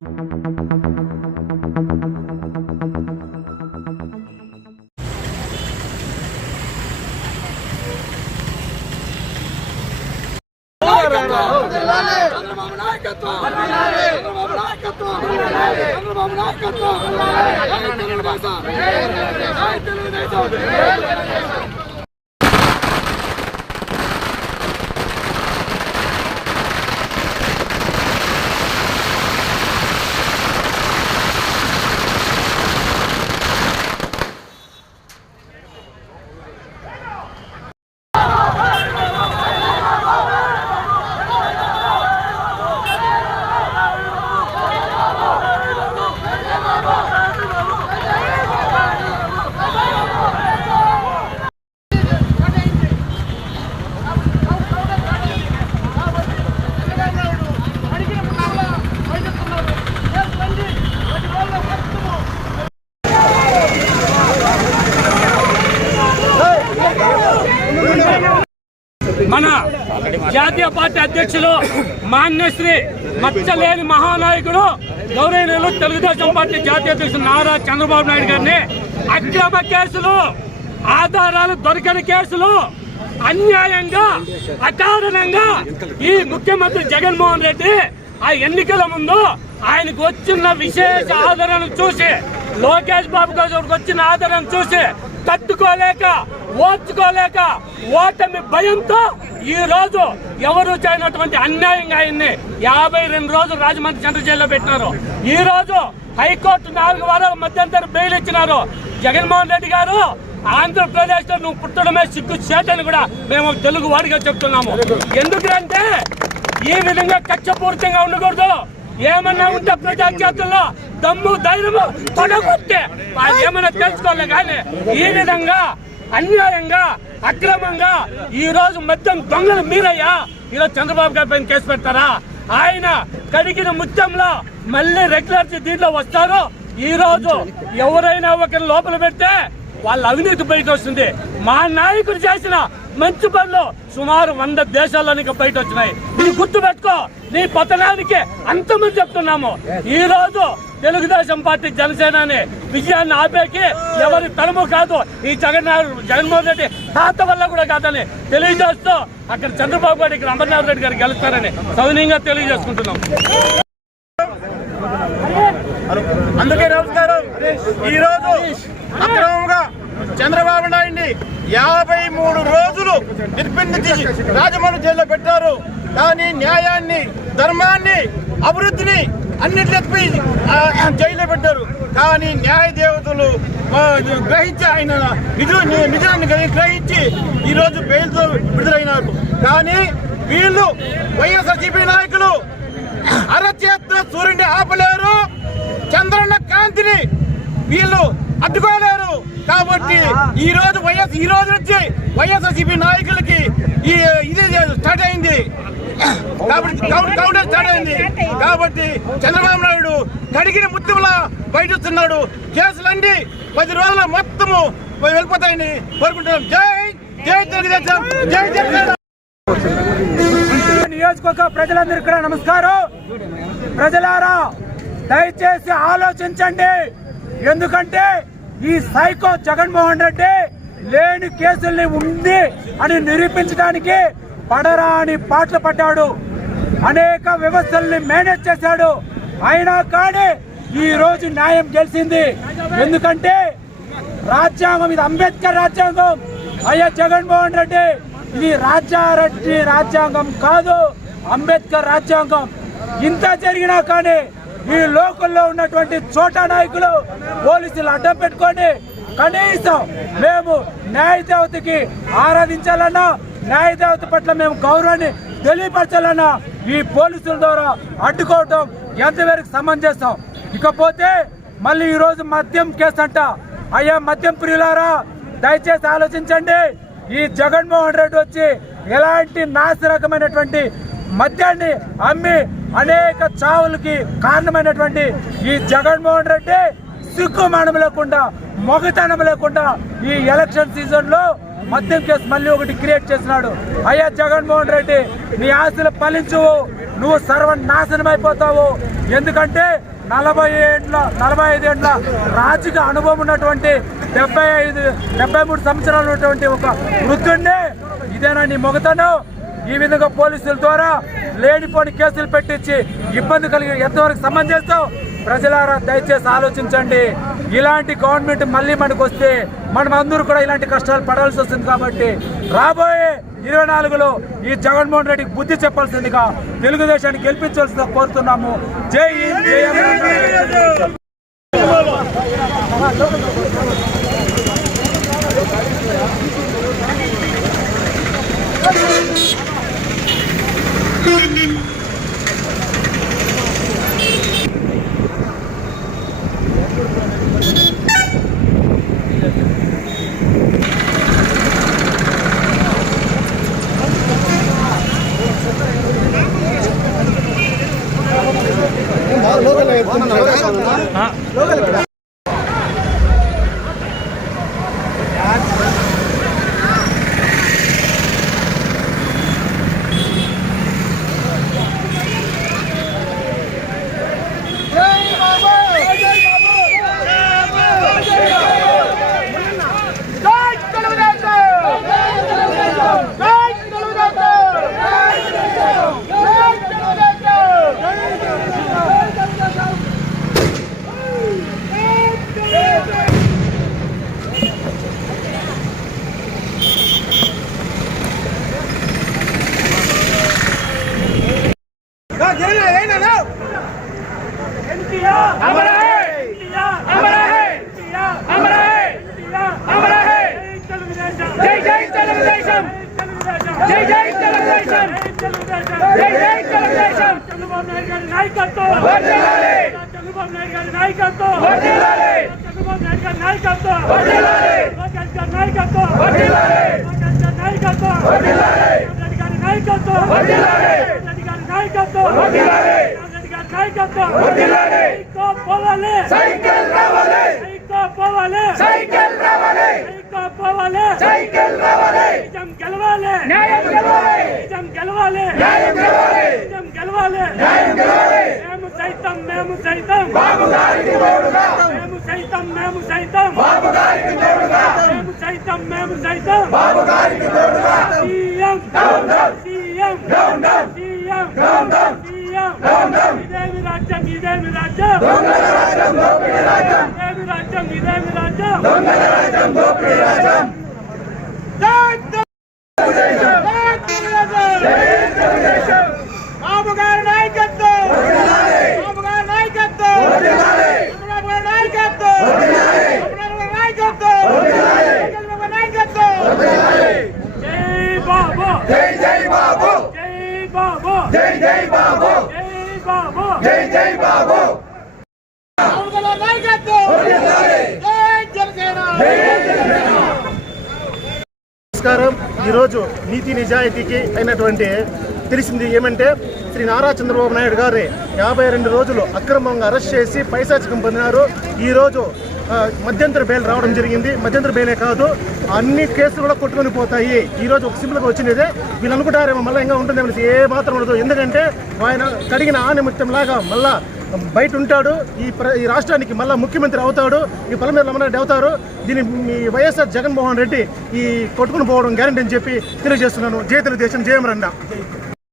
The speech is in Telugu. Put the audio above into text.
మన జాతీయ పార్టీ అధ్యక్షులు మాన్యశ్రీ మచ్చలేని మహానాయకుడు గౌరవనీయులు తెలుగుదేశం పార్టీ జాతీయ అధ్యక్షులు నారా చంద్రబాబు నాయుడు గారిని అక్రమ కేసులు, ఆధారాలు దొరకని కేసులు, అన్యాయంగా అకారణంగా ఈ ముఖ్యమంత్రి జగన్మోహన్ రెడ్డి ఆ ఎన్నికల ముందు ఆయనకు వచ్చిన విశేష ఆదరణ చూసి, లోకేష్ బాబు గారికి వచ్చిన ఆదరణ చూసి తట్టుకోలేక, ఓర్చుకోలేక, ఓటమి భయంతో ఈ రోజు ఎవరు చేయనటువంటి అన్యాయంగా ఆయన్ని 52 రోజులు రాజమండ్రి సెంట్రల్ జైల్లో పెట్టినారు. ఈ రోజు హైకోర్టు 4 వారాల మధ్యంతర బెయిల్ ఇచ్చినారు. జగన్మోహన్ రెడ్డి గారు, ఆంధ్రప్రదేశ్ లో నువ్వు పుట్టడమే సిగ్గు చేతని కూడా మేము తెలుగు వాడిగా చెప్తున్నాము. ఎందుకంటే ఈ విధంగా కక్షపూరితంగా ఉండకూడదు. ఏమన్నా ఉంటే ప్రజా చేతుల్లో దమ్ము ధైర్యము తొడగొట్టే ఏమన్నా తెలుసుకోవాలి. కానీ ఈ విధంగా అన్యాయంగా, అక్రమంగా ఈ రోజు మద్యం దొంగలు మీరయ్యా ఈరోజు చంద్రబాబు గారి పైన కేసు పెడతారా? ఆయన కడిగిన ముత్యంలో మళ్ళీ రెగ్యులర్ దీంట్లో వస్తారు. ఈ రోజు ఎవరైనా ఒకరి లోపల పెడితే వాళ్ళ అవినీతి బయట వస్తుంది. మా నాయకుడు చేసిన మంచి పనులు సుమారు 100 దేశాల్లోనికి బయట వచ్చినాయి. ఇది గుర్తు పెట్టుకో. నీ పతనానికి అంతమంది చెప్తున్నాము. ఈ రోజు తెలుగుదేశం పార్టీ జనసేనని విజయాన్ని ఆపేకి ఎవరి తరము కాదు, ఈ జగన్మోహన్ రెడ్డి తాత వల్ల కూడా కాదని తెలియజేస్తూ అక్కడ చంద్రబాబు గారు, ఇక్కడ అమర్నాథ్ రెడ్డి గారు గెలుస్తారని సౌనీయంగా తెలియజేసుకుంటున్నాం. అందుకే నమస్కారం. ఈ రోజు అక్రమంగా చంద్రబాబు నాయుడిని 53 రోజులు నిర్బంధించి రాజమండ్రి జైల్లో పెట్టారు. కానీ న్యాయాన్ని, ధర్మాన్ని, అభివృద్ధిని అన్నింటిపై జైల్లో పెట్టారు. కానీ న్యాయ దేవతలు గ్రహించి ఆయన నిజాన్ని గ్రహించి ఈ రోజు బెయిల్తో విడుదలైనారు. కానీ వీళ్ళు వైఎస్ఆర్సీపీ నాయకులు అరచేత సూర్యుడిని ఆపలేరు, చంద్రన్న కాంతిని వీళ్ళు అడ్డుకోలేరు. కాబట్టి ఈ రోజు నుంచి వైఎస్ఆర్సీపీ నాయకులకి ఇది స్టార్ట్ అయింది. కాబట్టి చంద్రబాబు నాయుడు కడిగిన ముత్యంలా బయట వస్తున్నాడు. కేసులన్నీ 10 రోజుల మొత్తము వెళ్ళిపోతాయని కోరుకుంటున్నాం. జై తెలుగుదేశం, జై జగన్. నియోజకవర్గ ప్రజలందరికీ కూడా నమస్కారం. ప్రజలారా, దయచేసి ఆలోచించండి. ఎందుకంటే ఈ సైకో జగన్మోహన్ రెడ్డి లేని కేసుల్ని ఉంది అని నిరూపించడానికి పడరాని పాటలు పడ్డాడు. అనేక వ్యవస్థల్ని మేనేజ్ చేశాడు. అయినా కానీ ఈ రోజు న్యాయం గెలిచింది. ఎందుకంటే రాజ్యాంగం, ఇది అంబేద్కర్ రాజ్యాంగం. అయ్యా జగన్మోహన్ రెడ్డి, ఇది రాజారెడ్డి రాజ్యాంగం కాదు, అంబేద్కర్ రాజ్యాంగం. ఇంత జరిగినా కానీ ఈ లోకల్లో ఉన్నటువంటి చోటా నాయకులు, పోలీసులు అడ్డం పెట్టుకొని కనీసం మేము న్యాయ దేవతకి ఆరాధించాలన్నా, న్యాయ దేవత పట్ల మేము గౌరవాన్ని తెలియపరచాలన్నా ఈ పోలీసుల ద్వారా అడ్డుకోవటం ఎంతవరకు సమంజసం? ఇకపోతే మళ్ళీ ఈరోజు మద్యం కేసు అంట. అయ్యా మద్యం ప్రియులారా, దయచేసి ఆలోచించండి. ఈ జగన్మోహన్ రెడ్డి వచ్చి ఎలాంటి నాశరకమైనటువంటి మద్యాన్ని అమ్మి అనేక చావులకి కారణమైనటువంటి ఈ జగన్మోహన్ రెడ్డి సిగ్గుమానం లేకుండా, మొగతనం లేకుండా ఈ ఎలక్షన్ సీజన్ లో మద్యం కేసు మళ్ళీ ఒకటి క్రియేట్ చేసినాడు. అయ్యా జగన్మోహన్ రెడ్డి, నీ ఆశలు ఫలించువు, నువ్వు సర్వనాశనం అయిపోతావు. ఎందుకంటే 45 ఏళ్ల రాజకీయ అనుభవం ఉన్నటువంటి 73 సంవత్సరాలు ఉన్నటువంటి ఒక వృద్ధుడిని ఇదేనా నీ మొగతనం? ఈ విధంగా పోలీసుల ద్వారా లేనిపోని కేసులు పెట్టించి ఇబ్బంది కలిగి ఎంతవరకు సమంజసం? ప్రజలారా దయచేసి ఆలోచించండి. ఇలాంటి గవర్నమెంట్ మళ్ళీ మనకు వస్తే మనం అందరూ కూడా ఇలాంటి కష్టాలు పడాల్సి వస్తుంది. కాబట్టి రాబోయే 24లో ఈ జగన్మోహన్ రెడ్డికి బుద్ధి చెప్పాల్సిందిగా తెలుగుదేశాన్ని గెలిపించాల్సిందిగా కోరుతున్నాము. జై హింద్, జై అమరావతి. నమస్కారం. ఈరోజు నీతి నిజాయితీకి అయినటువంటి తెలిసింది ఏమంటే శ్రీ నారా చంద్రబాబు నాయుడు గారి 52 రోజులు అక్రమంగా అరెస్ట్ చేసి పైశాచికం పొందినారు. ఈరోజు మధ్యంతర బెయిల్ రావడం జరిగింది. మధ్యంతర బెయిలే కాదు, అన్ని కేసులు కూడా కొట్టుకొని పోతాయి. ఈరోజు ఒక సింపుల్గా వచ్చినదే. వీళ్ళు అనుకుంటారేమో మళ్ళీ ఇంకా ఉంటుందేమో, ఏ మాత్రం ఉండదు. ఎందుకంటే ఆయన కడిగిన ఆనిమిత్యం లాగా మళ్ళా బయట ఉంటాడు. ఈ రాష్ట్రానికి మళ్ళీ ముఖ్యమంత్రి అవుతాడు. ఈ పొలం మీద రమణారెడ్డి అవుతారు. దీన్ని మీ వైఎస్ఆర్ జగన్మోహన్ రెడ్డి ఈ కొట్టుకుని పోవడం గ్యారంటీ అని చెప్పి తెలియజేస్తున్నాను. జై తెలుగుదేశం, జై అమరన్న.